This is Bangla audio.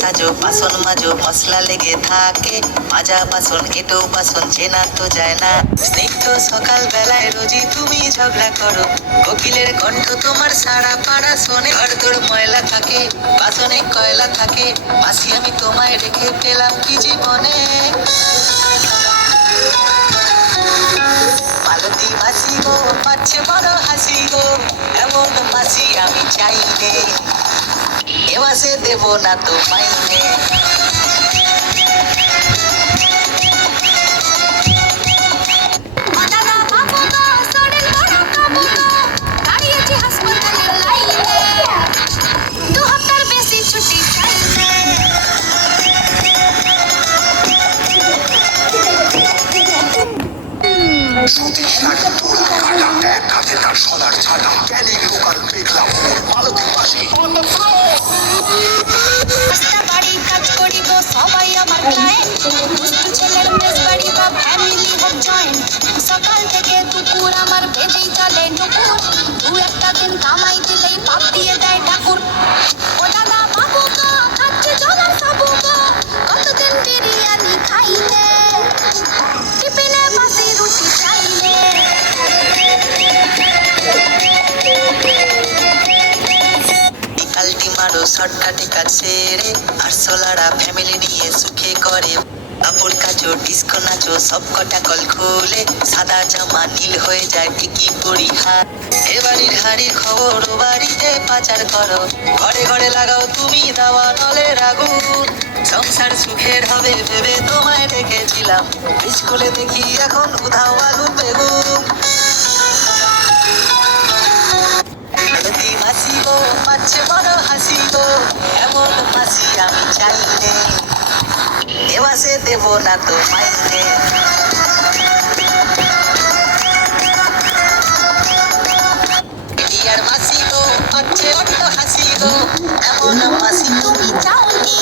সাজো বাসন মাজো মশলা লেগে থাকে, মাজা বাসন কেটো বাসন চেনা তো যায় না। স্নিগ্ধ সকাল বেলায় রোজই তুমি ঝগড়া করো, কোকিলের কণ্ঠ তোমার সারা পাড়া শোনে। ঘর তোর ময়লা থাকে, বাসনে কয়লা থাকে, মাসি আমি তোমায় রেখে পেলাম কি জীবনে। মালতী মাসি গো পাচ্ছে বড় হাসি গো, এমন মাসি আমি চাইলে এ মাসে দেব না তো মাইনে। সদার ছাটা ক্যানিং লোকাল দেখলাম মালতী মাসি বাড়ি কাজ করিব সবাই আমার ক্লায়েন্ট, দুষ্টু ছেলের মেস বাড়ি বা ফ্যামিলি হোক জয়েন্ট। সকাল থেকে দুপুর আমার বেজেই চলে নুপুর, দু একটা দিন কামাই দিলেই পাপ দিয়ে দেয় ঠাকুর। ও দাদা বাবু গো খাচ্ছে জলার সাবু গো, কতদিন বিরিয়ানি খাইলে, টিফিনে বাসি রুটি চাইলে। কালটি মারো শর্টকাটে কাজ সেরে, আর সোলারা ফ্যামিলি নিয়ে সুখে করে কাপড় কাচো ডিস্কো নাচো সব কটা কল খুলে, সাদা জামা নীল হয়ে যায় ঠিকই পরিহার। এ বাড়ির হাড়ির খবর ও বাড়িতে পাচার করো, ঘরে ঘরে লাগাও তুমি দাওয়া নলের আগুন। সংসার সুখের হবে ভেবে তোমায় রেখেছিলাম, স্কুলে দেখি এখন উধাও আলু বেগুন। মালতী মাসি গো পাচ্ছে বড় হাসি গো, এমন মাসি আমি চাইলে এ মাসে দেব না তো মাইনে। আর মাসি গো পাচ্ছে বড় হাসি গো, এমন মাসি তুমি চাও কি